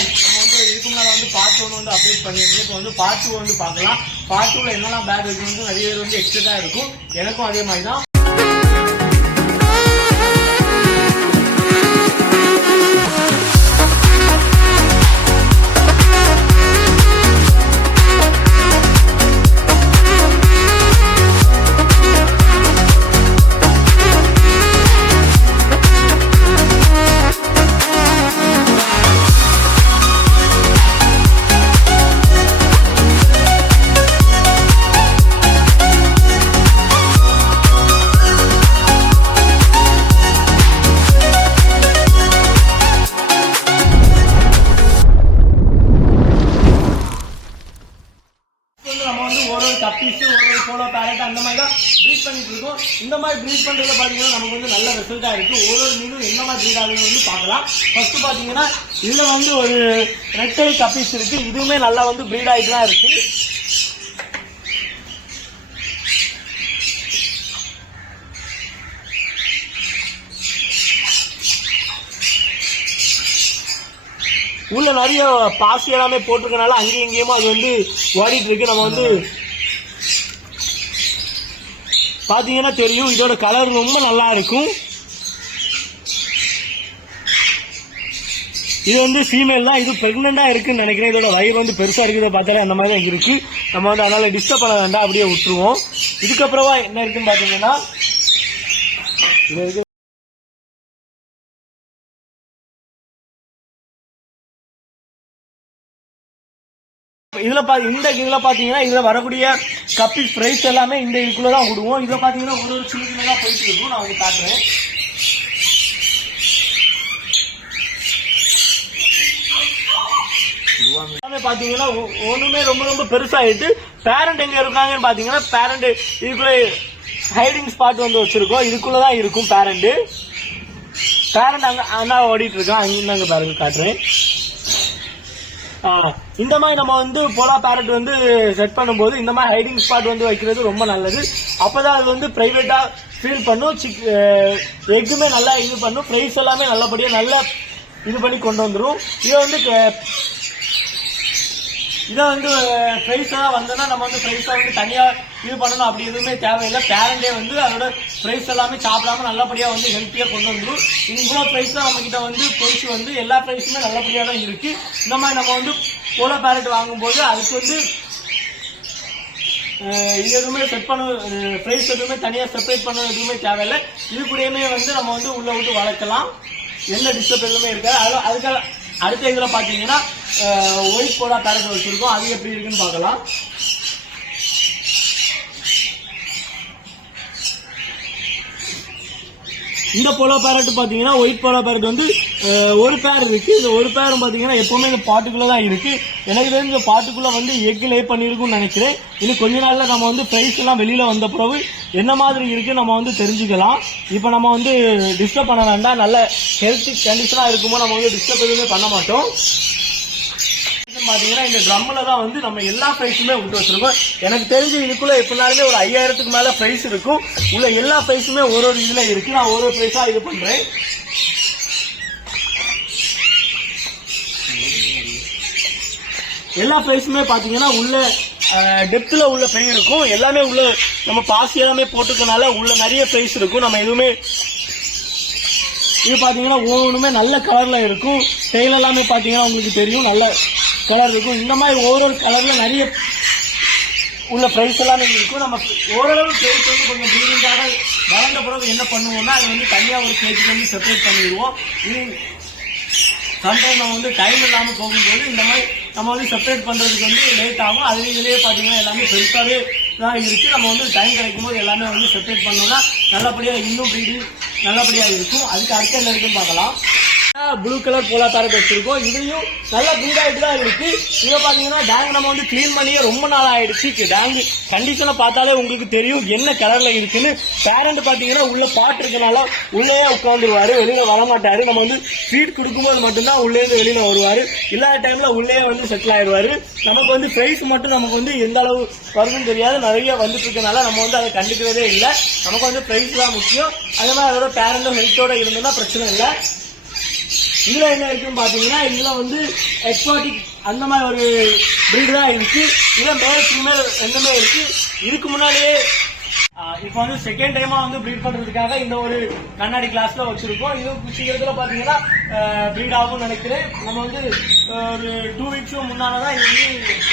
நம்ம வந்து இதுக்கு முன்னால வந்து பார்ட் ஒன்று வந்து அப்டேட் பண்ணியிருந்தோம் இப்போ வந்து பார்ட் டூ வந்து பார்க்கலாம். பார்ட் டூல என்னெல்லாம் பேக் இருக்கு நிறைய பேர் வந்து எக்ஸ்ட்ரா இருக்கும். எனக்கும் அதே மாதிரி தான் டிஷ்யூ ஒரு போலோ பேரட் அந்த மாதிரி தான் ப்ரீட் பண்ணிட்டு இருக்கோம் இந்த மாதிரி ப்ரீட் பண்ணுறதுல பார்த்தீங்கன்னா நமக்கு வந்து நல்ல ரிசல்ட்டாக இருக்குது ஒரு ஒரு மீனும் என்ன மாதிரி ப்ரீட் ஆகுதுன்னு வந்து பார்க்கலாம். ஃபர்ஸ்ட் பார்த்தீங்கன்னா இதில் வந்து ஒரு ரெட்டை கப்பீஸ் இருக்குது இதுவுமே நல்லா வந்து ப்ரீட் ஆகிட்டு தான் இருக்குது உள்ள நிறைய பாசி எல்லாமே போட்டிருக்கனால அங்கேயும் இங்கேயுமா அது வந்து ஓடிட்டு இருக்கு. நம்ம வந்து பார்த்தீங்கன்னா தெரியும் இதோட கலர் ரொம்ப நல்லா இருக்கும். இது வந்து ஃபீமேல் தான் இது ப்ரெக்னெண்ட்டாக இருக்குன்னு நினைக்கிறேன். இதோட வயிறு வந்து பெருசாக இருக்கிறத பார்த்தாலே அந்த மாதிரி தான் இருக்குது நம்ம வந்து அதனால் டிஸ்டர்ப் பண்ண வேண்டாம் அப்படியே விட்டுருவோம். இதுக்கப்புறமா என்ன இருக்குன்னு பார்த்தீங்கன்னா இது இதில் பா இந்த இதுல பார்த்தீங்கன்னா இதில் வரக்கூடிய கப்பி ப்ரைஸ் எல்லாமே இந்த இதுக்குள்ளே தான் விடுவோம் இதில் பார்த்தீங்கன்னா ஒரு ஒரு சின்ன சின்னதா போயிட்டு இருக்கும் நான் வந்து காட்டுறேன். எல்லாமே பாத்தீங்கன்னா ஒண்ணுமே ரொம்ப ரொம்ப பெருசாயிட்டு பேரண்ட் எங்க இருக்காங்கன்னு பாத்தீங்கன்னா பேரண்ட் இதுக்குள்ள ஹைடிங் ஸ்பாட் வந்து வச்சிருக்கோம். இதுக்குள்ளே தான் இருக்கும் பேரண்ட் பேரண்ட் அங்க அண்ணா ஓடிட்டு இருக்கான். அங்கிருந்து அங்க பேரண்ட் காட்டுறேன். இந்த மாதிரி நம்ம வந்து போலா பேரட் வந்து செட் பண்ணும்போது இந்த மாதிரி ஹைடிங் ஸ்பாட் வந்து வைக்கிறது ரொம்ப நல்லது. அப்போதான் அது வந்து ப்ரைவேட்டாக ஃபீல் பண்ணும். சிக் எக்குமே நல்லா இது பண்ணும். ப்ரைஸ் எல்லாமே நல்லபடியாக நல்லா இது பண்ணி கொண்டு வந்துடும் இதை வந்து இதை வந்து ப்ரைஸ் வந்தோன்னா வந்தோம்னா நம்ம வந்து ப்ரைஸாக வந்து தனியா இது பண்ணணும் அப்படி எதுவுமே தேவையில்லை. பேரண்டே வந்து அதோட ப்ரைஸ் எல்லாமே சாப்பிடாம நல்லபடியா வந்து ஹெல்த்தியா கொண்டு வந்துடும் இவ்வளோ ப்ரைஸ் தான் நம்ம கிட்ட வந்து பொரிச்சு வந்து எல்லா ப்ரைஸுமே நல்லபடியா தான் இருக்கு. இந்த மாதிரி நம்ம வந்து போலோ பேரட் வாங்கும்போது அதுக்கு வந்து இது எதுவுமே செட் பண்ண ப்ரைஸ் எதுவுமே தனியாக செப்பரேட் பண்ண எதுவுமே தேவையில்லை. இது கூடயுமே வந்து நம்ம வந்து உள்ளே விட்டு வளர்க்கலாம். எந்த டிஸ்டர்ப் எதுவுமே இருக்காது. அதில் அதுக்காக அடுத்த இதுல பாத்தீங்கன்னா ஒயிட் போலா பேரட் வச்சிருக்கோம். அது எப்படி இருக்குன்னு பார்க்கலாம். இந்த போலா பேரட் பாத்தீங்கன்னா ஒயிட் போலா பேரட் வந்து ஒரு பேர் இருக்கு. இந்த ஒரு பேரும் பார்த்தீங்கன்னா எப்பவுமே இந்த பாட்டுக்குள்ள தான் இருக்கு. எனக்கு தெரிஞ்ச பாட்டுக்குள்ள வந்து எக் லே பண்ணியிருக்கும்னு நினைக்கிறேன். இன்னும் கொஞ்ச நாள்ல நம்ம வந்து பிரைஸ் எல்லாம் வெளியில வந்த பிறகு என்ன மாதிரி இருக்கு நம்ம வந்து தெரிஞ்சுக்கலாம். இப்போ நம்ம வந்து டிஸ்டர்ப் பண்ண வேண்டாம். நல்ல ஹெல்த்தி கண்டிஷனா இருக்குமோ நம்ம வந்து டிஸ்டர்ப் எதுவுமே பண்ண மாட்டோம். பார்த்தீங்கன்னா இந்த ட்ரம்மில் தான் வந்து நம்ம எல்லா ப்ரைஸுமே விட்டு வச்சிருக்கோம். எனக்கு தெரிஞ்சு இதுக்குள்ள எப்படினாலுமே ஒரு ஐயாயிரத்துக்கு மேலே ப்ரைஸ் இருக்கும். உள்ள எல்லா ப்ரைஸுமே ஒரு ஒரு இதில் இருக்குது நான் ஒரு ஒரு ப்ரைஸாக இது பண்ணுறேன் எல்லா ப்ரைஸுமே பார்த்தீங்கன்னா உள்ள டெப்த்தில் உள்ள பெரிய இருக்கும். எல்லாமே உள்ள நம்ம பாசி எல்லாமே போட்டுக்கனால உள்ள நிறைய ப்ரைஸ் இருக்கும். நம்ம எதுவுமே இது பார்த்தீங்கன்னா ஒவ்வொன்றுமே நல்ல கலரில் இருக்கும். செயல் எல்லாமே பார்த்தீங்கன்னா உங்களுக்கு தெரியும். நல்ல கலர் இருக்கும். இந்த மாதிரி ஒவ்வொரு கலரில் நிறைய உள்ள ப்ரைஸ் எல்லாமே இருக்கும். நம்ம ஓரளவு ப்ரைஸ் வந்து கொஞ்சம் ப்ரீடிங்காக வளர்ந்த பிறகு என்ன பண்ணுவோம்னா அது வந்து தனியாக ஒரு கேஜிக்கு வந்து செப்பரேட் பண்ணிடுவோம். இது சம்டைம் நம்ம வந்து டைம் இல்லாமல் போகும்போது இந்த மாதிரி நம்ம வந்து செப்பரேட் பண்ணுறதுக்கு வந்து லேட் ஆகும். அது இதுலயே பார்த்தீங்கன்னா எல்லாமே பெருசாகவே தான் இருக்கு. நம்ம வந்து டைம் கிடைக்கும் போது எல்லாமே வந்து செப்பரேட் பண்ணோம்னா நல்லபடியாக இன்னும் ப்ரீடிங் நல்லபடியாக இருக்கும். அதுக்கு அடுத்த என்ன இருக்குன்னு பார்க்கலாம். ப்ளூ கலர் போலா பேரட் வச்சிருக்கோம். இதையும் நல்லா குண்டாயிட்டு தான் இருக்கு. இதை பாத்தீங்கன்னா டேங்க் நம்ம வந்து க்ளீன் பண்ணியே ரொம்ப நாள் ஆயிடுச்சு. டேங்க் கண்டிஷனை பார்த்தாலே உங்களுக்கு தெரியும் என்ன கலர்ல இருக்குன்னு. பேரண்ட் பாத்தீங்கன்னா உள்ள பாட்டு இருக்கனால உள்ளே உட்காந்துருவாரு வெளியில வரமாட்டாரு. நம்ம வந்து ஃபீட் கொடுக்கும்போது மட்டும்தான் உள்ளே இருந்து வெளியில வருவாரு. இல்லாத டைம்ல உள்ளே வந்து செட்டில் ஆயிடுவாரு. நமக்கு வந்து ப்ரைஸ் மட்டும் நமக்கு வந்து எந்த அளவு வருதுன்னு தெரியாது. நிறைய வந்துட்டு இருக்கனால நம்ம வந்து அதை கண்டுக்கிறதே இல்லை. நமக்கு வந்து ப்ரைஸ் தான் முக்கியம். அதே மாதிரி அதோட பேரண்டும் ஹெல்த்தோட இருந்ததுன்னா பிரச்சனை இல்லை. இதுல என்ன இருக்குன்னு பாத்தீங்கன்னா இதுல வந்து எக்ஸாட்டிக் அந்த மாதிரி ஒரு பிரீடு தான் இருக்கு இதுல மேல் ஃபீமேல் ரெண்டுமே இருக்கு. இதுக்கு முன்னாடியே இப்போ வந்து செகண்ட் டைமா வந்து ப்ரீட் பண்றதுக்காக இந்த ஒரு கண்ணாடி கிளாஸ்ல வச்சிருக்கோம். இது சீக்கிரத்துல பாத்தீங்கன்னா ப்ரீட் ஆகும்னு நினைக்கிறேன். நம்ம வந்து ஒரு டூ வீக்ஸும் முன்னாலதான் இது வந்து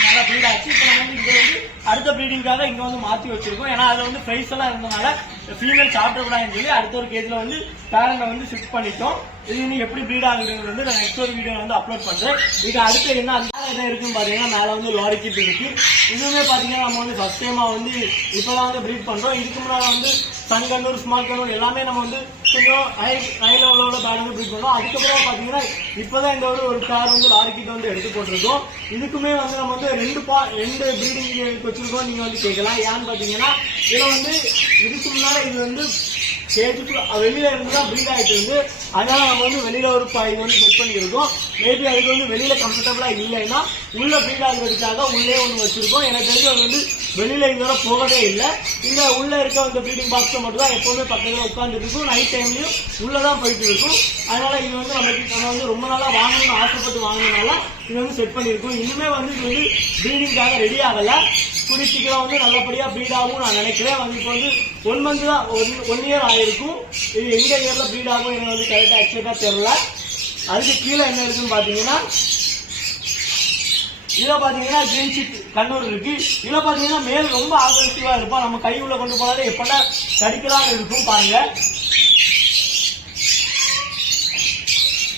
நல்லா ப்ரீட் ஆச்சு. இப்போ நம்ம வந்து இங்க வந்து அடுத்த ப்ரீடிங்காக இங்க வந்து மாத்தி வச்சிருக்கோம். ஏன்னா அதுல வந்து பிரைஸ் எல்லாம் இருந்தனால ஃபீமேல் சாப்பிடக்கூடாதுன்னு சொல்லி அடுத்த ஒரு கேஜ்ல வந்து பேரண்ட வந்து ஷிஃப்ட் பண்ணிட்டோம். இது இன்னும் எப்படி ப்ரீட் ஆகுதுங்கிறது வந்து நான் நெக்ஸ்ட் ஒரு வீடியோ வந்து அப்லோட் பண்றேன். இது அடுத்து என்ன என்ன இருக்குன்னு பார்த்தீங்கன்னா மேலே வந்து லாரி கிட் இருக்கு. இதுவுமே பார்த்தீங்கன்னா நம்ம வந்து ஃபஸ்ட் டைமாக வந்து இப்பதான் வந்து ப்ரீட் பண்ணுறோம் இதுக்கு முன்னாடி வந்து சன் கண்ணூர் ஸ்மால் கண்ணூர் எல்லாமே நம்ம வந்து கொஞ்சம் ஹை ஹை லெவலோட பேட் வந்து ப்ரீட் பண்ணோம் அதுக்கப்புறம் பார்த்தீங்கன்னா இப்போ தான் இந்த ஒரு ஒரு கார் வந்து லாரி கிட் வந்து எடுத்து போட்டிருக்கோம். இதுக்குமே வந்து நம்ம வந்து ரெண்டு பா ரெண்டு ப்ரீடிங் வச்சிருக்கோம். நீங்கள் வந்து கேட்கலாம். ஏன்னு பார்த்தீங்கன்னா இதில் வந்து இதுக்கு முன்னாடி இது வந்து சேர்த்துட்டு வெளியில இருந்து தான் ப்ரீட் ஆகிட்டு இருந்து அதனால நம்ம வந்து வெளியில ஒரு பாய் வந்து செட் பண்ணியிருக்கோம். மேபி அதுக்கு வந்து வெளியில கம்ஃபர்டபுளா இல்லைன்னா உள்ள ப்ரீட் ஆகுறதுக்காக உள்ளே ஒன்று வச்சிருக்கோம். எனக்கு தெரிஞ்சு அது வந்து வெளியில இதுவரை போகவே இல்லை. இந்த உள்ள இருக்க அந்த ப்ரீடிங் பாக்ஸ் மட்டும் தான் எப்போதுமே பக்கத்தில் உட்காந்துட்டு இருக்கும். நைட் டைம்லயும் உள்ளதான் போயிட்டு இருக்கும். அதனால இது வந்து நம்ம நம்ம வந்து ரொம்ப நாளா வாங்கணும்னு ஆசைப்பட்டு வாங்கினால இது வந்து செட் பண்ணியிருக்கோம். இன்னுமே வந்து இது வந்து ப்ரீடிங்காக ரெடி ஆகல. கூடிய வந்து நல்லபடியாக ப்ரீட் நான் நினைக்கிறேன். வந்து இப்போ வந்து ஒன் மந்த் தான் ஒன் ஒன் இயர் ஆகிருக்கும் இது எந்த இயரில் ப்ரீட் ஆகும் எனக்கு வந்து கரெக்டாக எக்ஸாக்டா தெரில அதுக்கு கீழே என்ன இருக்குன்னு பார்த்தீங்கன்னா இதில் பார்த்தீங்கன்னா கிரீன் கண்ணூர் இருக்கு. இதில் பார்த்தீங்கன்னா மேல் ரொம்ப ஆக்ரெசிவாக இருப்பான். நம்ம கை உள்ள கொண்டு போனாலே எப்படா கடிக்கலாம்னு இருக்கும் பாருங்க.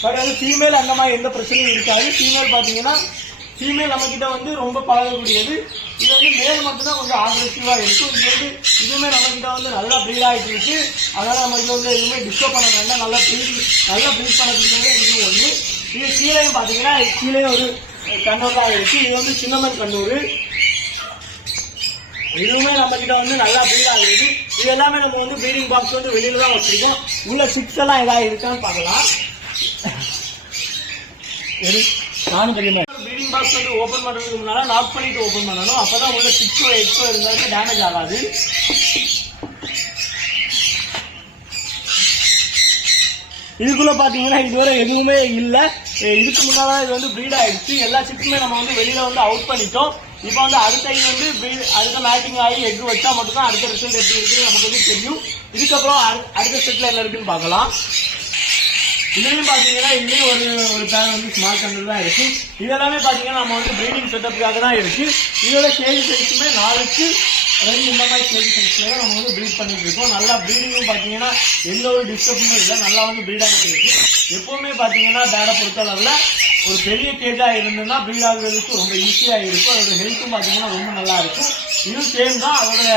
பட் அது ஃபீமேல் அந்த மாதிரி எந்த பிரச்சனையும் இருக்காது. ஃபீமேல் பார்த்தீங்கன்னா ஃபீமேல் நம்மக்கிட்ட வந்து ரொம்ப பழகக்கூடியது. இது வந்து மேல் மட்டும்தான் கொஞ்சம் ஆக்ரெசிவாக இருக்கும். இது வந்து இதுவுமே நம்ம வந்து நல்லா ப்ரீட் ஆகிட்டு இருக்கு. அதனால் நம்ம வந்து எதுவுமே டிஸ்டர்ப் பண்ண வேண்டாம். நல்லா ப்ரீட் நல்லா ப்ரீட் பண்ணக்கூடியதே இது ஒன்று இது கீழேயும் பார்த்தீங்கன்னா கீழே ஒரு கண்ணூராக இருக்குது இருக்கு. இது வந்து சின்னமன் கண்ணூர். இதுவுமே நம்ம கிட்ட வந்து நல்லா ப்ரீட் ஆகுது. இது எல்லாமே நம்ம வந்து ப்ரீடிங் பாக்ஸ் வந்து வெளியில தான் வச்சிருக்கோம். உள்ள சிக்ஸ் எல்லாம் ஏதாவது இருக்கான்னு பார்க்கலாம். நானும் தெரியுமா ப்ரீடிங் பாக்ஸ் வந்து ஓப்பன் பண்ணுறதுக்கு முன்னால் லாக் பண்ணிட்டு ஓப்பன் பண்ணணும். அப்பதான் உள்ள சிக்ஸோ எக்ஸோ இருந்தாலும் டேமேஜ் ஆகாது. இதுக்குள்ளே பார்த்தீங்கன்னா இதுவரை எதுவுமே இல்லை. இதுக்கு முன்னால் இது வந்து ப்ரீட் ஆகிடுச்சு எல்லா சிக்ஸுமே நம்ம வந்து வெளியில் வந்து அவுட் பண்ணிட்டோம். இப்போ வந்து அடுத்த இது வந்து ப்ரீட் அடுத்த மேட்டிங் ஆகி எக் வச்சா மட்டும்தான் அடுத்த ரிசல்ட் எப்படி இருக்குன்னு நமக்கு வந்து தெரியும். இதுக்கப்புறம் அடுத்த செட்டில் என்ன இருக்குன்னு பார்க்கலாம். இதுலையும் பார்த்தீங்கன்னா இதுலயும் ஒரு ஒரு பேர் வந்து ஸ்மால் கண்ட்ரோல் தான் இருக்கு. இதெல்லாமே பார்த்தீங்கன்னா நம்ம வந்து ப்ரீடிங் செட்டப்புக்காக தான் இருக்கு. இதோட கேஜி சைஸுமே நாலுக்கு ரெண்டு இந்த மாதிரி கேஜி சைஸ்ல நம்ம வந்து ப்ரீட் பண்ணிட்டு இருக்கோம். நல்லா ப்ரீடிங்கும் பார்த்தீங்கன்னா எந்த ஒரு டிஸ்டர்புமே இல்லை. நல்லா வந்து ப்ரீட் ஆகிட்டு இருக்கு. எப்பவுமே பார்த்தீங்கன்னா பேடை பொறுத்தளவில் ஒரு பெரிய கேஜாக இருந்ததுன்னா ப்ரீட் ஆகுறதுக்கு ரொம்ப ஈஸியாக இருக்கும். அதோட ஹெல்த்தும் பார்த்தீங்கன்னா ரொம்ப நல்லா இருக்கும். இதுவும் சேம் தான். அதோட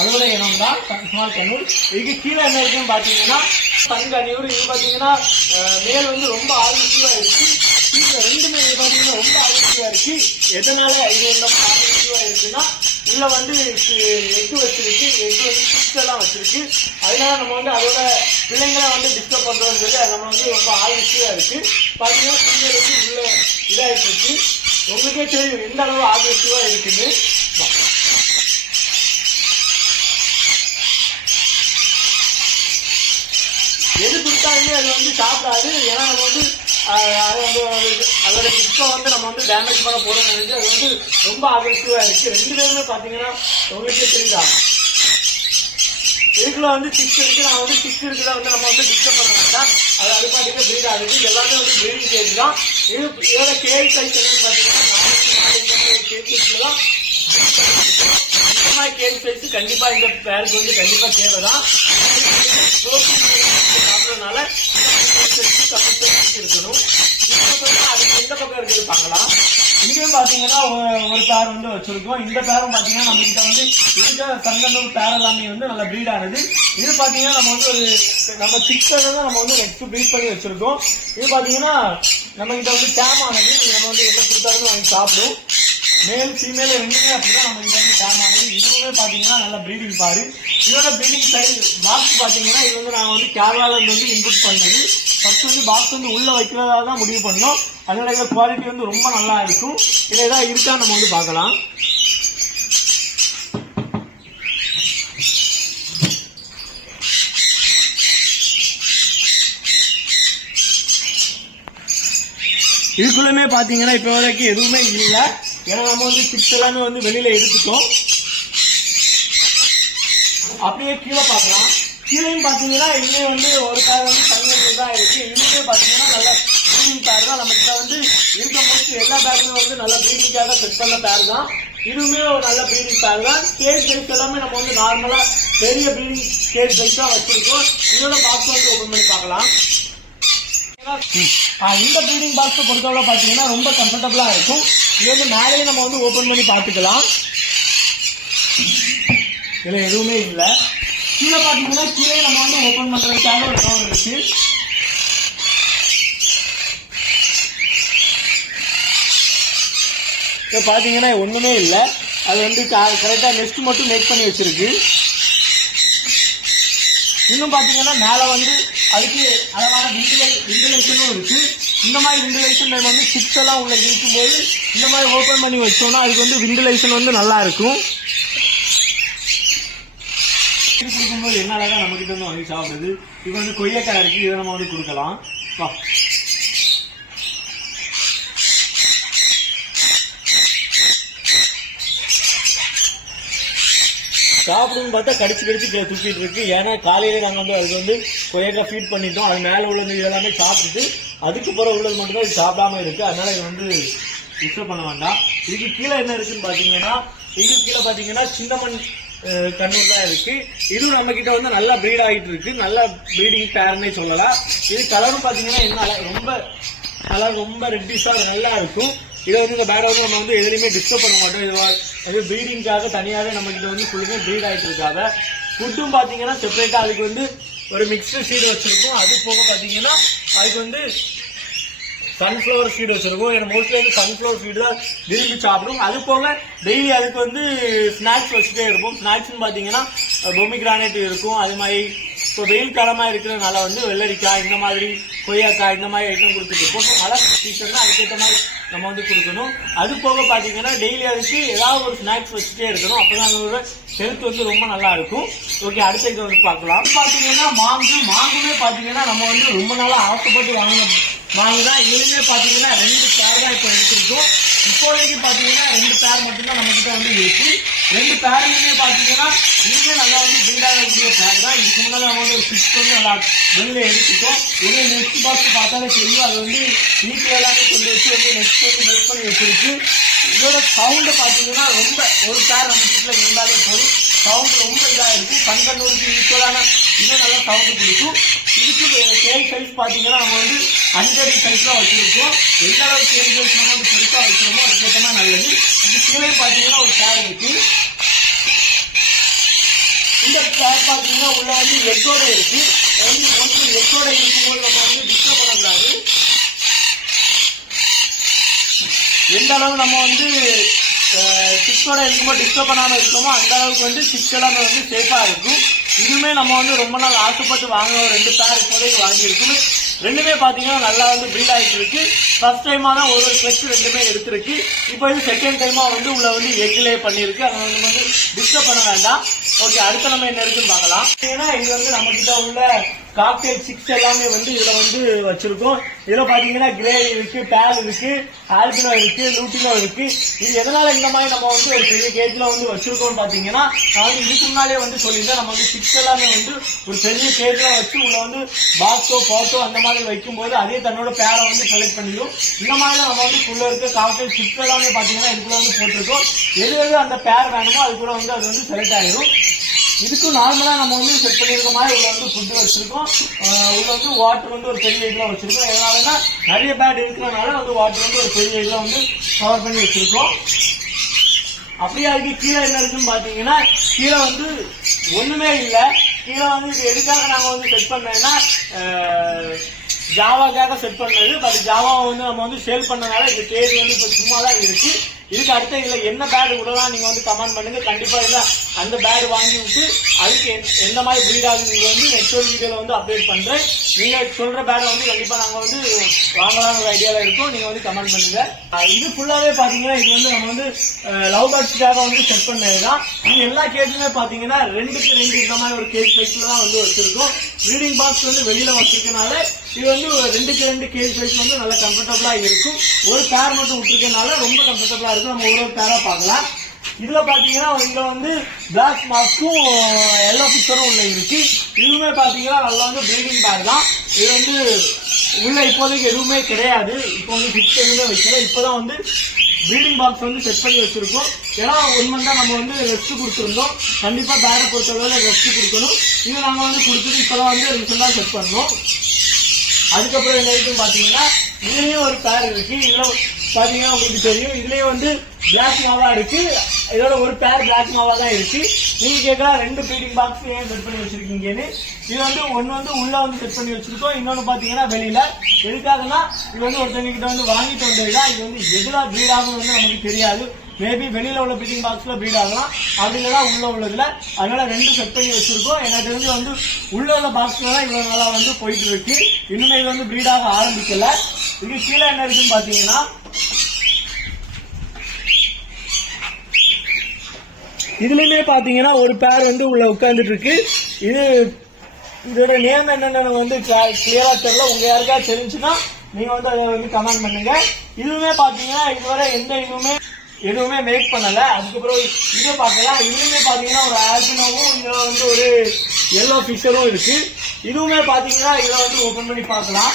அதோட இனம் தான் ஸ்மால் கண்ணூர் இதுக்கு கீழே என்ன இருக்குன்னு பார்த்தீங்கன்னா சன் கண்ணூர் இது பாத்தீங்கன்னா மேல் வந்து ரொம்ப ஆரோக்கியமா இருக்கு. கீழே ரெண்டுமே இது பாத்தீங்கன்னா ரொம்ப ஆரோக்கியமா இருக்கு. எதனால இது ரொம்ப மாதிரி இருக்குன்னா உள்ள வந்து எக்கு வச்சிருக்கு எக்கு வந்து சிக்ஸ் வச்சிருக்கு. அதனால நம்ம வந்து அதோட பிள்ளைங்களை வந்து டிஸ்டர்ப் பண்றோம்னு சொல்லி அது நம்ம வந்து ரொம்ப ஆரோக்கியமா இருக்கு. பாத்தீங்கன்னா பிள்ளைங்க வந்து உள்ள இதாயிட்டு இருக்கு. உங்களுக்கே தெரியும் எந்த அளவு ஆரோக்கியமா இருக்குன்னு வா. எது கொடுத்தாலுமே அது வந்து சாப்பிடாது. ஏன்னா நம்ம வந்து அது வந்து அதோட சிஸ்டம் வந்து நம்ம வந்து டேமேஜ் பண்ண போறோம்னு அது வந்து ரொம்ப அக்ரெசிவாக இருக்குது ரெண்டு பேருமே பார்த்தீங்கன்னா உங்களுக்கே தெரியுதா? இதுக்குள்ள வந்து சிக்ஸ் இருக்கு. நான் வந்து சிக்ஸ் இருக்குதா வந்து நம்ம வந்து டிஸ்டர்ப் பண்ண வேண்டாம் அது அது பாட்டுக்கு ப்ரீட் ஆகுது. எல்லாமே வந்து ப்ரீடிங் கேஜ் தான். இது இதோட கேஜ் சைஸ் என்னன்னு பாத்தீங்கன்னா கேஜ் தான் கேஜ் சைஸ் கண்டிப்பாக இந்த பேருக்கு வந்து கண்டிப்பாக தேவை தான் சாப்பிட்றதுனால இருக்கணும் இதுக்கப்புறம் அதுக்கு எந்த பக்கம் இருக்குது பார்க்கலாம் இங்கேயும் பார்த்தீங்கன்னா ஒரு- ஒரு பேர் வந்து வச்சிருக்கோம் இந்த பேரும் பார்த்தீங்கன்னா நம்ம கிட்ட வந்து இருக்க சங்கனூர் பேர் எல்லாமே வந்து நல்ல ப்ரீட் ஆனது இது பார்த்தீங்கன்னா நம்ம வந்து ஒரு நம்ம சிக்ஸ் தான் நம்ம வந்து நெக்ஸ்ட் ப்ரீட் பண்ணி வச்சிருக்கோம் இது பார்த்தீங்கன்னா நம்ம கிட்ட வந்து டேம் ஆனது நம்ம வந்து என்ன கொடுத்தாலும் வாங்கி சாப்பிடும் மேல் ஃபீமேல் ரெண்டுமே அப்படிதான் நம்ம கிட்ட வந்து டேம் ஆனது இதுவுமே பார்த்தீங்கன்னா நல்ல ப்ரீடிங் பாரு. இதோட ப்ரீடிங் சைஸ் பாக்ஸ் பார்த்தீங்கன்னா இது வந்து நான் வந்து கேரளாவிலேருந்து வந்து இன்புட் பண்ணது. ஃபர்ஸ்ட் வந்து பாக்ஸ் வந்து உள்ளே வைக்கிறதா தான் முடிவு பண்ணோம். அதோட குவாலிட்டி வந்து ரொம்ப நல்லா இருக்கும். இதுல ஏதாவது இருக்கா நம்ம வந்து பார்க்கலாம். இதுக்குள்ளமே பார்த்தீங்கன்னா இப்போ வரைக்கும் எதுவுமே இல்லை. ஏன்னா நம்ம வந்து சிப்ஸ் எல்லாமே வந்து வெளியில எடுத்துட்டோம். அப்படியே கீழே பார்க்கலாம். கீழேயும் பார்த்தீங்கன்னா இன்னும் வந்து ஒரு கார் வந்து தங்கங்கள் தான் இருக்கு. இன்னுமே பார்த்தீங்கன்னா நல்லா ப்ரீடிங் பேர் தான். நம்ம கிட்ட வந்து இருக்க முடிச்சு எல்லா பேருமே வந்து நல்ல ப்ரீடிங்காக செட் பண்ண பேர் தான். இதுவுமே ஒரு நல்ல ப்ரீடிங் பேர் தான். கேஜ் சைஸ் எல்லாமே நம்ம வந்து நார்மலா பெரிய ப்ரீடிங் கேஜ் சைஸ் தான் வச்சிருக்கோம். இதோட பாக்ஸ் வந்து ஓப்பன் பண்ணி பார்க்கலாம். இந்த ப்ரீடிங் பாக்ஸை பொறுத்தவரை பார்த்தீங்கன்னா ரொம்ப கம்ஃபர்டபுளாக இருக்கும். இது வந்து மேலேயே நம்ம வந்து ஓப்பன் பண்ணி பார்த்துக்கலாம். இதில் எதுவுமே இல்லை. கீழே பார்த்தீங்கன்னா கீழே நம்ம வந்து ஓப்பன் பண்ணுறதுக்காக ஒரு டோர் இருக்கு. இப்போ பார்த்தீங்கன்னா ஒன்றுமே இல்லை. அது வந்து கரெக்டாக நெஸ்ட் மட்டும் மேக் பண்ணி வச்சிருக்கு. இன்னும் பார்த்தீங்கன்னா மேலே வந்து அதுக்கு அழகான விண்டிலை விண்டிலேஷனும் இருக்குது இந்த மாதிரி விண்டிலேஷன் வந்து சிப்ஸ் எல்லாம் உள்ள இருக்கும்போது இந்த மாதிரி ஓப்பன் பண்ணி வச்சோம்னா அதுக்கு வந்து விண்டிலேஷன் வந்து நல்லா இருக்கும். கொடுக்கும்போது என்ன அழகா நம்ம கிட்ட வந்து வாங்கி சாப்பிடுது. இப்போ வந்து கொய்யாக்காய் இருக்கு இதை நம்ம வந்து கொடுக்கலாம். வா. சாப்பிடுன்னு பார்த்தா கடிச்சு கடிச்சு துப்பிட்டு இருக்கு. ஏன்னா காலையில நாங்கள் வந்து அதுக்கு வந்து கொய்யாக்காய் ஃபீட் பண்ணிட்டோம். அது மேலே உள்ளது எல்லாமே சாப்பிட்டுட்டு அதுக்கு பிறகு உள்ளது மட்டும்தான் இது சாப்பிடாம இருக்கு. அதனால இது வந்து டிஸ்டர்ப் பண்ண வேண்டாம். இதுக்கு கீழே என்ன இருக்குன்னு பார்த்தீங்கன்னா இதுக்கு கீழே பார்த்தீங்கன்னா சின்னமன் கண்ணூர் தான் இருக்கு. இதுவும் நம்ம கிட்ட வந்து நல்லா ப்ரீட் ஆகிட்டு இருக்கு. நல்ல ப்ரீடிங் பேர்னே சொல்லலாம் இது கலரும் பார்த்தீங்கன்னா என்ன ரொம்ப கலர் ரொம்ப ரெட்டிஷாக நல்லா இருக்கும். இதை வந்து இந்த பேரை வந்து நம்ம வந்து எதுலையுமே டிஸ்டர்ப் பண்ண மாட்டோம். இது வா- இது ப்ரீடிங்காக தனியாகவே நம்ம கிட்ட வந்து ஃபுல்லுமே ப்ரீட் ஆகிட்டு இருக்காங்க. ஃபுட்டும் பார்த்தீங்கன்னா செப்பரேட்டாக அதுக்கு வந்து ஒரு மிக்ஸ்டு சீடு வச்சிருக்கோம். அது போக பார்த்தீங்கன்னா அதுக்கு வந்து சன்ஃப்ளவர் சீடு வச்சிருக்கோம். எனக்கு மோஸ்ட்லி வந்து சன்ஃப்ளவர் சீடு தான் விரும்பி சாப்பிடும் அது போக டெய்லி அதுக்கு வந்து ஸ்நாக்ஸ் வச்சுட்டே இருப்போம். ஸ்நாக்ஸ்னு பார்த்தீங்கன்னா பொம்மி கிரானைட் இருக்கும். அது மாதிரி இப்போ வெயில் காலமாக இருக்கிறதுனால வந்து வெள்ளரிக்காய் இந்த மாதிரி கொய்யாக்காய் இந்த மாதிரி ஐட்டம் கொடுத்துட்டு இருப்போம். மழை சீசன்னா அதுக்கேற்ற மாதிரி நம்ம வந்து கொடுக்கணும். அது போக பார்த்தீங்கன்னா டெய்லி அதுக்கு ஏதாவது ஒரு ஸ்நாக்ஸ் வச்சுட்டே இருக்கணும். அப்போ தான் அதோட ஹெல்த் வந்து ரொம்ப நல்லா இருக்கும். ஓகே அடுத்த இது வந்து பார்க்கலாம். பார்த்தீங்கன்னா மாங்கு. மாங்குமே பார்த்தீங்கன்னா நம்ம வந்து ரொம்ப நாளாக ஆசைப்பட்டு வாங்கணும் நாங்கள் தான் இதுலேயுமே பார்த்தீங்கன்னா ரெண்டு பேர் தான் இப்போ எடுத்திருக்கோம். இப்போதைக்கு பார்த்தீங்கன்னா ரெண்டு பேர் மட்டும்தான் நம்ம வந்து இருக்குது ரெண்டு பேருமே பார்த்தீங்கன்னா இன்னுமே நல்லா வந்து பில்ட் ஆகக்கூடிய பேர் தான். இதுக்கு முன்னாடி நம்ம வந்து ஒரு சிக்ஸ் வந்து நல்லா வெளியில எடுத்துட்டோம். உள்ள நெக்ஸ்ட் பாக்ஸ் பார்த்தாலே தெரியும். அது வந்து வீட்டில் எல்லாமே கொண்டு வச்சு வந்து நெக்ஸ்ட் வந்து நெட் பண்ணி வச்சிருக்கு. இதோட சவுண்டு பார்த்தீங்கன்னா ரொம்ப ஒரு பேர் நம்ம வீட்டில் இருந்தாலே போதும். சவுண்ட் ரொம்ப இதாக இருக்கும். கண்கண்ணூருக்கு ஈக்குவலான இன்னும் நல்லா சவுண்டு கொடுக்கும். இதுக்கு கேல் சைஸ் பார்த்தீங்கன்னா நம்ம வந்து ஹண்ட்ரட் சைஸ்லாம் வச்சுருக்கோம். எந்த அளவுக்கு கேல் சைஸ் நம்ம வந்து பெருசாக வைக்கிறோமோ அதுக்கேற்ற மாதிரி நல்லது. இது கீழே பார்த்தீங்கன்னா ஒரு கேர் இருக்குது இந்த கேர் பார்த்தீங்கன்னா உள்ள வந்து எக்கோட இருக்கு. வந்து ஒன்று எக்கோட இருக்கும்போது நம்ம வந்து டிஸ்டர்ப் பண்ணக்கூடாது. எந்த அளவு நம்ம வந்து சிக்ஸோட இருக்கும்போது டிஸ்டர்ப் பண்ணாமல் இருக்கோமோ அந்த அளவுக்கு வந்து சிக்ஸ் எல்லாமே வந்து சேஃபாக இருக்கும். இதுவுமே நம்ம வந்து ரொம்ப நாள் ஆசைப்பட்டு வாங்கின ரெண்டு பேர் இப்போதைக்கு வாங்கியிருக்குன்னு ரெண்டுமே பார்த்தீங்கன்னா நல்லா வந்து பில்ட் ஆகிட்டு இருக்கு. ஃபர்ஸ்ட் டைமாக தான் ஒரு ஒரு கிளச் ரெண்டுமே எடுத்திருக்கு. இப்போ இது செகண்ட் டைமாக வந்து உள்ள வந்து எக்லே பண்ணியிருக்கு. அதை வந்து வந்து டிஸ்டர்ப் பண்ண வேண்டாம். ஓகே அடுத்த நம்ம என்ன இருக்குன்னு பார்க்கலாம். ஏன்னா இது வந்து நம்ம கிட்ட உள்ள காக்டெயில் சிக்ஸ் எல்லாமே வந்து இதில் வந்து வச்சிருக்கோம். இதில் பார்த்தீங்கன்னா கிரே இருக்கு பேல் இருக்கு. ஆல்பினோ இருக்கு லூட்டினோ இருக்கு இது எதனால இந்த மாதிரி நம்ம வந்து ஒரு பெரிய கேஜ்ல வந்து வச்சிருக்கோம்னு பாத்தீங்கன்னா நான் வந்து இதுக்கு முன்னாலே வந்து சொல்லியிருந்தேன் நம்ம வந்து சிக்ஸ் எல்லாமே வந்து ஒரு பெரிய கேஜ்ல வச்சு உள்ள வந்து பாக்ஸோ போட்டோ அந்த மாதிரி வைக்கும்போது அதே தன்னோட பேரை வந்து செலக்ட் பண்ணிடும். இந்த மாதிரி நம்ம வந்து உள்ள இருக்க காக்டெயில் சிக்ஸ் எல்லாமே பாத்தீங்கன்னா இதுக்குள்ள வந்து போட்டிருக்கோம். எது எது அந்த பேர் வேணுமோ அது கூட வந்து அது வந்து செலக்ட் ஆயிடும் இதுக்கும் நார்மலாக நம்ம வந்து செட் பண்ணியிருக்க மாதிரி உள்ள வந்து ஃபுட்டு வச்சுருக்கோம். உள்ள வந்து வாட்டர் வந்து ஒரு பெரிய இதுல வச்சுருக்கோம். எதனாலன்னா நிறைய பேட் இருக்கிறனால வந்து வாட்டர் வந்து ஒரு பெரிய இதுல வந்து கவர் பண்ணி வச்சுருக்கோம். அப்படியே அதுக்கு கீழே என்ன இருக்குன்னு பார்த்தீங்கன்னா கீழே வந்து ஒன்றுமே இல்லை. கீழே வந்து இது எதுக்காக நாங்கள் வந்து செட் பண்ணேன்னா ஜாவாக்காக செட் பண்ணது பட் ஜாவாவை வந்து நம்ம வந்து சேல் பண்ணனால இந்த தேதி வந்து இப்போ சும்மா தான் இருக்குது இதுக்கு அடுத்த இதுல என்ன பேடு விடலாம் நீங்க வந்து கமெண்ட் பண்ணுங்க. கண்டிப்பா இல்ல அந்த பேடு வாங்கி விட்டு அதுக்கு எந்த- எந்த மாதிரி ப்ரீட் ஆகுது வந்து நெக்ஸ்ட் ஒரு வீடியோல வந்து அப்டேட் பண்றேன். நீங்க சொல்ற பேடை வந்து கண்டிப்பா நாங்க வந்து வாங்கலாம் ஒரு ஐடியாவில இருக்கோம். நீங்க வந்து கமெண்ட் பண்ணுங்க. இது ஃபுல்லாவே பாத்தீங்கன்னா இது வந்து நம்ம வந்து லவ் பேட்ஸ்க்காக வந்து செட் பண்ணதுதான். இது எல்லா கேஸுமே பாத்தீங்கன்னா ரெண்டுக்கு ரெண்டு இந்த மாதிரி ஒரு கேஜ் சைஸ்ல தான் வந்து வச்சிருக்கோம். ப்ரீடிங் பாக்ஸ் வந்து வெளியில வச்சிருக்கனால இது வந்து ரெண்டுக்கு ரெண்டு கேஸ் சைஸ் வந்து நல்லா கம்ஃபர்டபுளா இருக்கும். ஒரு பேர் மட்டும் விட்டுருக்கனால ரொம்ப கம்ஃபர்டபுளா இருக்கும். நம்ம ஒரு ஒரு பேரா பார்க்கலாம். இதுல பாத்தீங்கன்னா இங்க வந்து பிளாக் மாஸ்க்கும் எல்லோ பிக்சரும் உள்ள இருக்கு. இதுவுமே பாத்தீங்கன்னா நல்லா வந்து ப்ரீடிங் பேக் தான். இது வந்து உள்ள இப்போதைக்கு எதுவுமே கிடையாது. இப்போ வந்து ஃபிக்ஸ் எதுவுமே வைக்கல. இப்போதான் வந்து ப்ரீடிங் பாக்ஸ் வந்து செட் பண்ணி வச்சிருக்கோம். ஏன்னா ஒன் மந்த் நம்ம வந்து ரெஸ்ட் கொடுத்துருந்தோம். கண்டிப்பாக பேரை பொறுத்தளவுல ரெஸ்ட் கொடுக்கணும். இது நாங்கள் வந்து கொடுத்துட்டு இப்போதான் வந்து ரீசெண்டாக செட் பண்ணோம். அதுக்கப்புறம் என்ன இருக்குன்னு பார்த்தீங்கன்னா இதுலேயும் ஒரு பேர் இருக்கு. இதில் பார்த்தீங்கன்னா உங்களுக்கு தெரியும். இதுலேயும் வந்து பிளாக் மாவா இருக்கு. இதோட ஒரு பேர் பிளாக் மாவா தான் இருக்கு. நீங்க கேட்கலாம் ரெண்டு ப்ரீடிங் பாக்ஸ் ஏன் செட் பண்ணி வச்சிருக்கீங்கன்னு. இது வந்து ஒன்னு வந்து உள்ள வந்து செட் பண்ணி வச்சிருக்கோம். இன்னொன்னு பாத்தீங்கன்னா வெளியில. எதுக்காகனா இது வந்து ஒருத்தவங்க கிட்ட வந்து வாங்கிட்டு வந்ததுதான். இது வந்து எதுல ப்ரீட் ஆகும் வந்து நமக்கு தெரியாது. மேபி வெளியில உள்ள பிட்டிங் பாக்ஸ்ல ப்ரீட் ஆகலாம். அப்படி இல்லைனா உள்ள உள்ளதுல. அதனால ரெண்டு செட் பண்ணி வச்சிருக்கோம். எனக்கு தெரிஞ்சு வந்து உள்ள உள்ள பாக்ஸ்ல தான் இவ்வளவு நாளா வந்து போயிட்டு இருக்கு. இன்னுமே இது வந்து ப்ரீட் ஆக ஆரம்பிக்கல. இது கீழே என்ன இருக்குன்னு பாத்தீங்கன்னா இதுலயுமே பாத்தீங்கன்னா ஒரு பேர் வந்து உள்ள உட்கார்ந்துட்டு இருக்கு இது இதோட நேம் என்னன்னு வந்து கிளியரா தெரியல. உங்க யாருக்கா தெரிஞ்சுன்னா நீங்க வந்து அதை வந்து கமெண்ட் பண்ணுங்க. இதுவுமே பாத்தீங்கன்னா இதுவரை எந்த இதுவுமே எதுவுமே மேக் பண்ணல. அதுக்கப்புறம் இதை பார்க்கலாம் இதுலயுமே பாத்தீங்கன்னா ஒரு ஆல்பினோவும் இதுல வந்து ஒரு எல்லோ பிக்சரும் இருக்கு. இதுவுமே பாத்தீங்கன்னா இதை வந்து ஓபன் பண்ணி பார்க்கலாம்.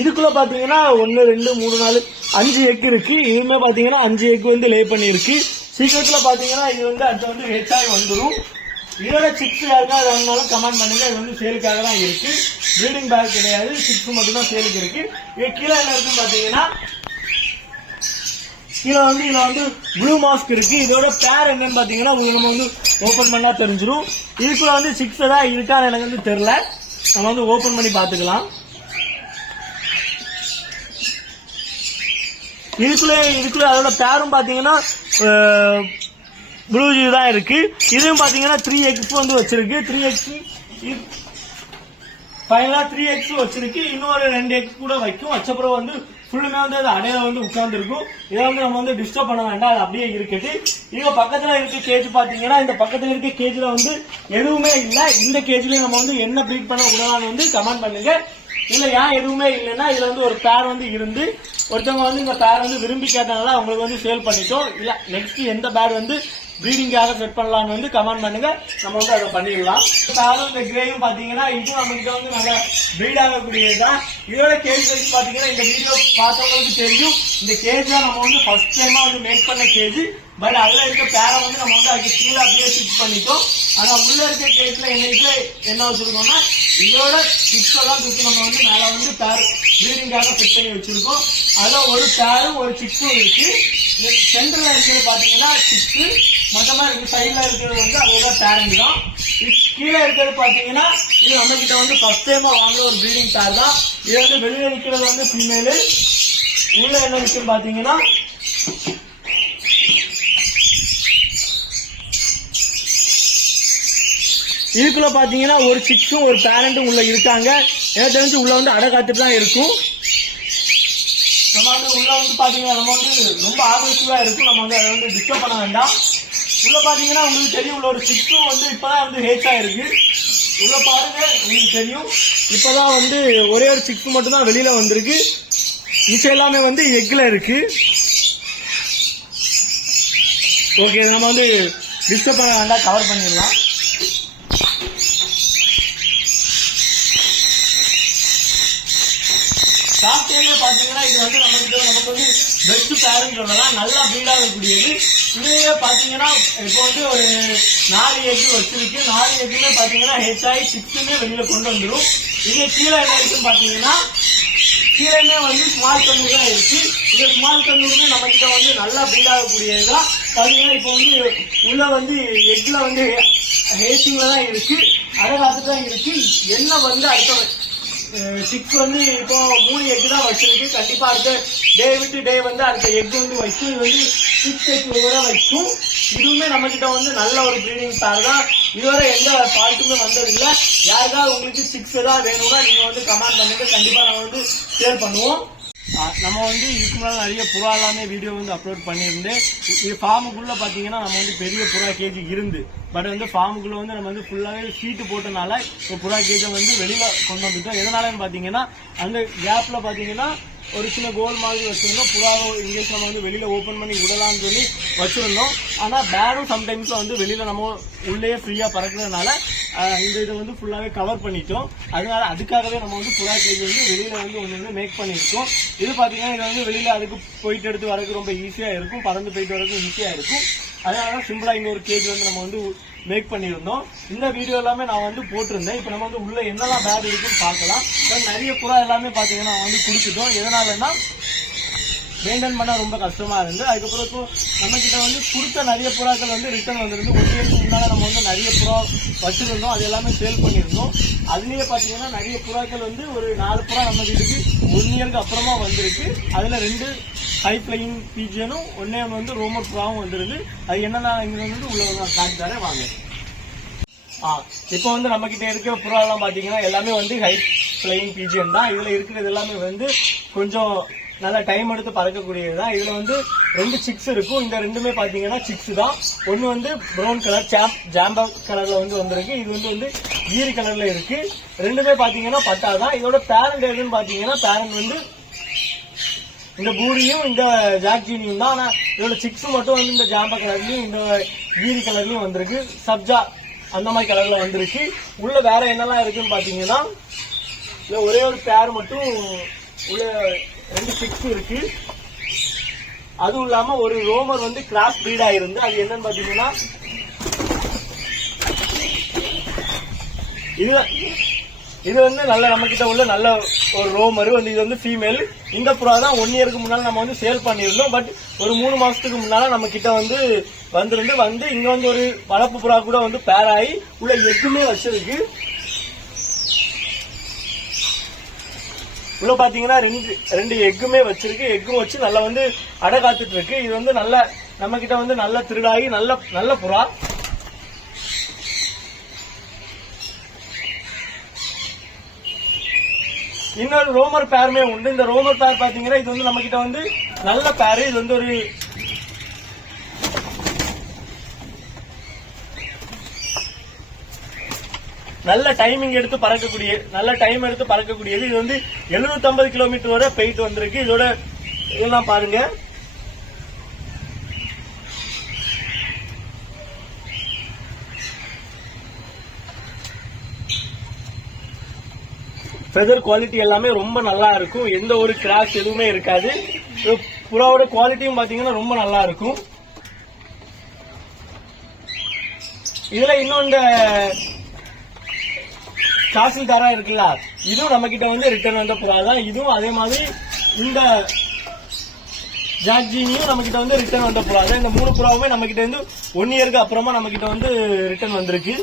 இதுக்குள்ள பாத்தீங்கன்னா ஒன்னு ரெண்டு மூணு நாலு அஞ்சு எக் இருக்கு. இதுவுமே பாத்தீங்கன்னா அஞ்சு எக் வந்து லே பண்ணிருக்கு. சீக்கிரத்துல பாத்தீங்கன்னா இது வந்து அடுத்து வந்து ஹெச் வந்துடும் இதோட சிக்ஸ் யாருக்கா அது வேணாலும் கமெண்ட் பண்ணுங்க. இது வந்து சேலுக்காக தான் இருக்கு. ப்ரீடிங் பேக் கிடையாது. சிக்ஸ் மட்டும் தான் சேலுக்கு இருக்கு. இது கீழே என்ன இருக்குன்னு பாத்தீங்கன்னா கீழே வந்து இதுல வந்து ப்ளூ மாஸ்க் இருக்கு. இதோட பேர் என்னன்னு பாத்தீங்கன்னா உங்களுக்கு நம்ம வந்து ஓப்பன் பண்ணா தெரிஞ்சிடும் இதுக்குள்ள வந்து சிக்ஸ் தான் இருக்கான்னு எனக்கு வந்து தெரியல. நம்ம வந்து ஓப்பன் பண்ணி பாத்துக்கலாம் இதுக்குள்ளே இதுக்குள்ளே அதோட பேரும் பார்த்தீங்கன்னா ப்ளூஜி தான் இருக்கு. இதுவும் பார்த்தீங்கன்னா த்ரீ எக்ஸ் வந்து வச்சிருக்கு. த்ரீ எக்ஸ் ஃபைனலாக த்ரீ எக்ஸ் வச்சிருக்கு. இன்னொரு ரெண்டு எக்ஸ் கூட வைக்கும். வச்சப்புறம் வந்து ஃபுல்லுமே வந்து அது அடையில வந்து உட்காந்துருக்கும் இதை வந்து நம்ம வந்து டிஸ்டர்ப் பண்ண வேண்டாம். அது அப்படியே இருக்கட்டு இவங்க பக்கத்தில் இருக்க கேஜ் பார்த்தீங்கன்னா இந்த பக்கத்தில் இருக்க கேஜில் வந்து எதுவுமே இல்லை. இந்த கேஜ்ல நம்ம வந்து என்ன ப்ரீட் பண்ண விடலாம்னு வந்து கமெண்ட் பண்ணுங்க. இல்லை ஏன் எதுவுமே இல்லைன்னா இதில் வந்து ஒரு பேர் வந்து இருந்து ஒருத்தவங்க வந்து இந்த பேர் வந்து விரும்பி கேட்டனால அவங்களுக்கு வந்து சேல் பண்ணிட்டோம் இல்லை நெக்ஸ்ட் எந்த பேர் வந்து ப்ரீடிங்காக செட் பண்ணலாம்னு வந்து கமெண்ட் பண்ணுங்க. நம்ம வந்து அதை பண்ணிடலாம். பேரும் இந்த கிரேயும் பார்த்தீங்கன்னா இன்னும் நம்மகிட்ட வந்து நல்லா ப்ரீடாகக்கூடியது தான் இதோட கேஜ் வச்சு பார்த்தீங்கன்னா இந்த வீடியோ பார்த்தவங்களுக்கு தெரியும். இந்த கேஜ் தான் நம்ம வந்து ஃபர்ஸ்ட் டைமாக வந்து மேக் பண்ண கேஜ் பட் அதுல இருக்க பேரை வந்து நம்ம வந்து அதுக்கு கீழே அப்படியே ஸ்டிச் பண்ணிட்டோம். ஆனா உள்ள இருக்க கேஸ்ல என்ன இதுல என்ன வச்சிருக்கோம்னா இதோட சிக்ஸ் எல்லாம் தூக்கி நம்ம வந்து மேல வந்து பேர் ப்ரீடிங்காக செட் பண்ணி வச்சிருக்கோம். அதுல ஒரு பேரும் ஒரு சிக்ஸும் இருக்கு. சென்டர்ல இருக்கிறது பாத்தீங்கன்னா சிக்ஸு மொத்தமா இருக்கு சைட்ல இருக்கிறது வந்து அதோட பேரண்ட் தான். இது கீழே இருக்கிறது பாத்தீங்கன்னா இது நம்ம கிட்ட வந்து ஃபர்ஸ்ட் டைமா வாங்குற ஒரு ப்ரீடிங் பேர் தான். இது வந்து வெளியில இருக்கிறது வந்து ஃபீமேலு உள்ள என்ன இருக்குன்னு பாத்தீங்கன்னா இதுக்குள்ள பாத்தீங்கன்னா ஒரு சிக்ஸும் ஒரு பேரண்ட்டும் உள்ள இருக்காங்க. எனக்கு தெரிஞ்சு உள்ள வந்து அடை காத்துட்டு தான் இருக்கும். நம்ம வந்து உள்ள வந்து பாத்தீங்கன்னா நம்ம வந்து ரொம்ப ஆக்ரெசிவா இருக்கும். நம்ம வந்து அதை வந்து டிஸ்டர்ப் பண்ண வேண்டாம். உள்ள பாத்தீங்கன்னா உங்களுக்கு தெரியும் உள்ள ஒரு சிக்ஸும் வந்து இப்பதான் வந்து ஹேச் ஆயிருக்கு. உள்ள பாருங்க உங்களுக்கு தெரியும். இப்பதான் வந்து ஒரே ஒரு சிக்ஸ் மட்டும் தான் வெளியில வந்திருக்கு. மிச்சம் எல்லாமே வந்து எக்ல இருக்கு. ஓகே நம்ம வந்து டிஸ்டர்ப் பண்ண வேண்டாம் கவர் பண்ணிடலாம். பார்த்தீங்கன்னா பாத்தீங்கன்னா இது வந்து நமக்கு நமக்கு வந்து பெஸ்ட் பேருன்னு சொல்லலாம். நல்லா ப்ரீட் இருக்கக்கூடியது இதுலயே பாத்தீங்கன்னா இப்போ வந்து ஒரு நாலு எக்கு வச்சிருக்கு. நாலு எக்குமே பாத்தீங்கன்னா ஹெச்ஐ சிக்ஸுமே வெளியில கொண்டு வந்துடும் இது கீழே என்ன இருக்குன்னு பாத்தீங்கன்னா கீழே வந்து ஸ்மால் கண்ணூர் தான் இருக்கு. இந்த ஸ்மால் கண்ணூருமே நம்ம கிட்ட வந்து நல்லா ப்ரீட் ஆகக்கூடியது தான் பாத்தீங்கன்னா இப்போ வந்து உள்ள வந்து எக்ல வந்து ஹேசிங்ல தான் இருக்கு. அரை காத்து தான் இருக்கு. என்ன வந்து அடுத்த சிக்ஸ் வந்து இப்போ மூணு எக் தான் வச்சிருக்கு. கண்டிப்பா அடுத்த டே விட்டு டே வந்து அடுத்த எக் வந்து வைக்கும் இது வந்து சிக்ஸ் எக் வரை வைக்கும் இதுவுமே நம்ம கிட்ட வந்து நல்ல ஒரு ப்ரீடிங் பேர் தான். இதுவரை எந்த ஃபால்ட்டுமே வந்ததில்லை. யாருக்காவது உங்களுக்கு சிக்ஸ் தான் வேணும்னா நீங்க வந்து கமெண்ட் பண்ணுங்க. கண்டிப்பா நம்ம வந்து சேல் பண்ணுவோம். நம்ம வந்து இதுக்கு முன்னாடி நிறைய புறா எல்லாமே வீடியோ வந்து அப்லோட் பண்ணியிருந்தேன் இது ஃபார்முக்குள்ளே பார்த்தீங்கன்னா நம்ம வந்து பெரிய புறா கேஜ் இருந்து பட் வந்து ஃபார்முக்குள்ளே வந்து நம்ம வந்து ஃபுல்லாகவே ஷீட்டு போட்டனால இப்போ புறா கேஜை வந்து வெளியில் கொண்டு வந்துட்டோம். எதனாலன்னு பார்த்தீங்கன்னா அந்த கேப்பில் பார்த்தீங்கன்னா ஒரு சின்ன கோல் மாதிரி வச்சிருந்தோம். புறாவை இங்கிலீஷ் நம்ம வந்து வெளியில ஓபன் பண்ணி விடலாம்னு சொல்லி வச்சிருந்தோம். ஆனா பேரும் சம்டைம்ஸ் வந்து வெளியில நம்ம உள்ளே ஃப்ரீயா பறக்கிறதுனால இந்த இதை வந்து ஃபுல்லாவே கவர் பண்ணிட்டோம். அதனால அதுக்காகவே நம்ம வந்து புறா கேஜ் வந்து வெளியில வந்து ஒன்று வந்து மேக் பண்ணியிருக்கோம். இது பாத்தீங்கன்னா இது வந்து வெளியில அதுக்கு போயிட்டு எடுத்து வரதுக்கு ரொம்ப ஈஸியா இருக்கும். பறந்து போயிட்டு வரதுக்கு ஈஸியா இருக்கும். அதனால சிம்பிளா இங்க ஒரு கேஜ் வந்து நம்ம வந்து மேக் பண்ணியிருந்தோம். இந்த வீடியோ எல்லாமே நான் வந்து போட்டிருந்தேன். இப்போ நம்ம வந்து உள்ள என்னெல்லாம் பேட் இருக்குன்னு பார்க்கலாம். நிறைய புறா எல்லாமே பார்த்தீங்கன்னா வந்து கொடுத்துட்டோம் எதனாலன்னா மெயின்டைன் பண்ண ரொம்ப கஷ்டமா இருந்து அதுக்கப்புறம் இப்போ நம்ம கிட்ட வந்து கொடுத்த நிறைய புறாக்கள் வந்து ரிட்டர்ன் வந்திருந்து ஒரு இயர்க்கு முன்னால நம்ம வந்து நிறைய புறா வச்சிருந்தோம் அது எல்லாமே சேல் பண்ணியிருந்தோம். அதுலயே பாத்தீங்கன்னா நிறைய புறாக்கள் வந்து ஒரு நாலு புறா நம்ம வீட்டுக்கு ஒன் இயருக்கு அப்புறமா வந்திருக்கு. அதுல ரெண்டு ஹை ஃபிளைங் பீஜனும் ஒன்னே ஒன்று வந்து ரோமர் புறாவும் வந்துருக்கு அது என்னென்ன வந்து உள்ள நான் வாங்க. ஆ இப்போ வந்து நம்ம கிட்ட புறாலாம் புறா பாத்தீங்கன்னா எல்லாமே வந்து ஹை ஃபிளைங் பீஜியன் தான். இதுல இருக்கிறது எல்லாமே வந்து கொஞ்சம் நல்லா டைம் எடுத்து பறக்கக்கூடியது தான் இதில் வந்து ரெண்டு சிக்ஸ் இருக்கும். இந்த ரெண்டுமே பார்த்தீங்கன்னா சிக்ஸ் தான். ஒன்று வந்து ப்ரௌன் கலர் சாப் ஜாம்பா கலரில் வந்து வந்திருக்கு. இது வந்து வந்து ஈரி கலரில் இருக்கு. ரெண்டுமே பார்த்தீங்கன்னா பட்டா தான். இதோட பேரண்ட் எதுன்னு பார்த்தீங்கன்னா பேரண்ட் வந்து இந்த பூரியும் இந்த ஜாக்ஜீனியும் தான். ஆனால் இதோட சிக்ஸ் மட்டும் வந்து இந்த ஜாம்பா கலர்லையும் இந்த ஈரி கலர்லையும் வந்திருக்கு. சப்ஜா அந்த மாதிரி கலரில் வந்திருக்கு. உள்ள வேற என்னெல்லாம் இருக்குன்னு பார்த்தீங்கன்னா இல்லை ஒரே ஒரு பேர் மட்டும் உள்ள ரெண்டு சிக்ஸ் இருக்கு. அதுவும் இல்லாம ஒரு ரோமர் வந்து கிராஸ் பிரீட் ஆயிருந்து அது என்னன்னு பாத்தீங்கன்னா இது இது வந்து நல்ல நம்ம கிட்ட உள்ள நல்ல ஒரு ரோமர் வந்து இது வந்து ஃபீமேல் இந்த புறா தான் ஒன் இயருக்கு முன்னால் நம்ம வந்து சேல் பண்ணியிருந்தோம். பட் ஒரு மூணு மாசத்துக்கு முன்னால நம்ம கிட்ட வந்து வந்திருந்து வந்து இங்க வந்து ஒரு வளர்ப்பு புறா கூட வந்து பேராகி உள்ள எக்குமே வச்சிருக்கு. உள்ள பாத்தீங்கன்னா ரெண்டு ரெண்டு எக்குமே வச்சிருக்கு. எக்கும் வச்சு நல்லா வந்து அடை காத்துட்டு இருக்கு. இது வந்து நல்ல நம்ம கிட்ட வந்து நல்ல திருடாகி நல்ல நல்ல புறா. இன்னொரு ரோமர் பேருமே உண்டு. இந்த ரோமர் பேர் பாத்தீங்கன்னா இது வந்து நம்ம கிட்ட வந்து நல்ல பேரு இது வந்து ஒரு நல்ல டைமிங் எடுத்து பறக்கக்கூடிய நல்ல டைம் எடுத்து பறக்கக்கூடியது. இது வந்து 750 கிலோமீட்டர் வரை போயிட்டு வந்திருக்கு. இதோட இதெல்லாம் பாருங்க. ஃபெதர் குவாலிட்டி எல்லாமே ரொம்ப நல்லா இருக்கும். எந்த ஒரு கிராஷ் எதுவுமே இருக்காது. புறாவோட குவாலிட்டியும் பார்த்தீங்கன்னா ரொம்ப நல்லா இருக்கும். இதுல இன்னும் இந்த தாசில்தாரா இருக்குல்ல இதுவும் நம்ம கிட்ட வந்து ரிட்டர்ன் வந்த புறா தான் இதுவும் அதே மாதிரி இந்த ஜாக்ஜீனியும் நம்ம கிட்ட வந்து ரிட்டர்ன் வந்த புறா தான் இந்த மூணு புறாவுமே நம்ம கிட்ட வந்து ஒன் இயருக்கு அப்புறமா நம்ம கிட்ட வந்து ரிட்டர்ன் வந்திருக்கு.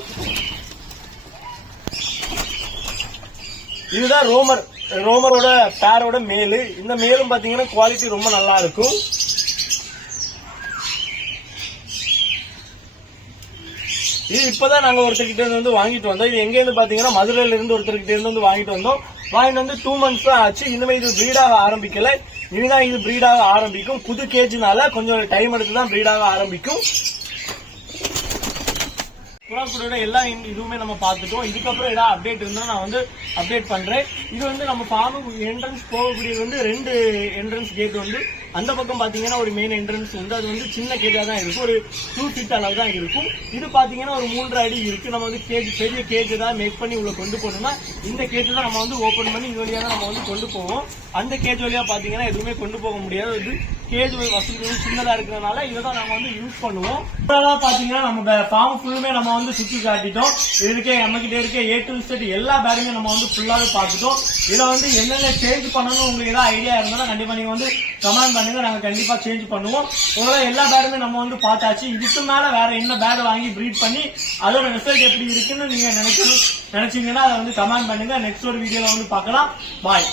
இதுதான் ரோமர் ரோமரோட பேரோட மேலு. இந்த மேலும் பாத்தீங்கன்னா குவாலிட்டி ரொம்ப நல்லா இருக்கும். இது இப்பதான் நாங்க ஒருத்தர்கிட்ட இருந்து வந்து வாங்கிட்டு வந்தோம். இது எங்க இருந்து பாத்தீங்கன்னா மதுரையில இருந்து ஒருத்தர்கிட்ட இருந்து வந்து வாங்கிட்டு வந்தோம். வாங்கிட்டு வந்து டூ மந்த்ஸ் தான் ஆச்சு. இனிமே இது பிரீடாக ஆரம்பிக்கல. இனிதான் இது பிரீடாக ஆரம்பிக்கும். புது கேஜ்னால கொஞ்சம் டைம் எடுத்து தான் பிரீடாக ஆரம்பிக்கும். புறாக்குடியோட எல்லா இதுவுமே நம்ம பார்த்துட்டோம். இதுக்கப்புறம் ஏதாவது அப்டேட் இருந்தால் நான் வந்து அப்டேட் பண்ணுறேன் இது வந்து நம்ம ஃபார்முக்கு என்ட்ரன்ஸ் போகக்கூடியது வந்து ரெண்டு என்ட்ரன்ஸ் கேட் வந்து அந்த பக்கம் பார்த்தீங்கன்னா ஒரு மெயின் என்ட்ரன்ஸ் வந்து அது வந்து சின்ன கேட்டாக தான் இருக்கும். ஒரு டூ ஃபீட் அளவு தான் இருக்கும். இது பார்த்தீங்கன்னா ஒரு மூன்றரை அடி இருக்குது நம்ம வந்து கேஜ் பெரிய கேஜ் தான் மேக் பண்ணி உள்ள கொண்டு போனோம்னா இந்த கேஜ் தான் நம்ம வந்து ஓப்பன் பண்ணி இது வழியாக தான் நம்ம வந்து கொண்டு போவோம். அந்த கேஜ் வழியாக பார்த்தீங்கன்னா எதுவுமே கொண்டு போக முடியாது. இது கேஜ் வசதி சின்னதாக சின்னதா இருக்கிறதுனால இதை தான் நாங்கள் வந்து யூஸ் பண்ணுவோம். இப்பதான் பாத்தீங்கன்னா நம்ம ஃபார்ம் ஃபுல்லுமே நம்ம வந்து சுத்தி காட்டிட்டோம். இருக்கே நம்ம கிட்ட இருக்க ஏ டு செட் எல்லா பேருமே நம்ம வந்து ஃபுல்லாவே பார்த்துட்டோம். இதில் வந்து என்னென்ன சேஞ்ச் பண்ணணும் உங்களுக்கு ஏதாவது ஐடியா இருந்தாலும் கண்டிப்பா நீங்க வந்து கமெண்ட் பண்ணுங்க. நாங்க கண்டிப்பா சேஞ்ச் பண்ணுவோம். உங்களால எல்லா பேருமே நம்ம வந்து பார்த்தாச்சு. இதுக்கு மேல வேற என்ன பேட் வாங்கி ப்ரீட் பண்ணி அதோட ரிசல்ட் எப்படி இருக்குன்னு நீங்க நினைக்கணும் நினைச்சீங்கன்னா அதை வந்து கமெண்ட் பண்ணுங்க. நெக்ஸ்ட் ஒரு வீடியோல வந்து பார்க்கலாம். பாய்